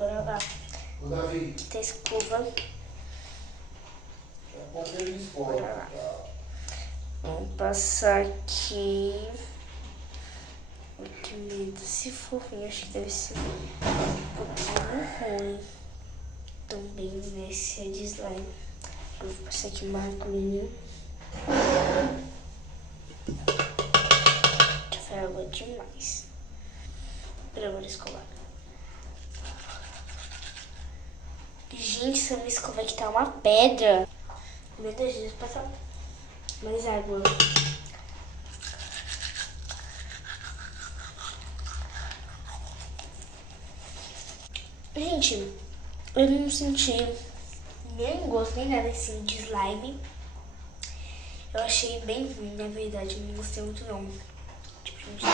Bora lá. Ô, Davi. Aqui tem escova. Daqui a pouco ele escova. Bora lá. Vamos passar aqui. Que medo. Se for ruim, acho que deve ser um pouquinho ruim. Também nesse de slime. Eu vou passar aqui margarina. Já foi água demais. Pra eu escovar. Gente, essa minha escova aqui tá uma pedra. Meu Deus, deixa eu passar mais água. Gente, eu não senti nem gosto, nem nada assim de slime. Eu achei bem ruim, na verdade, não gostei muito não. Tipo, gente...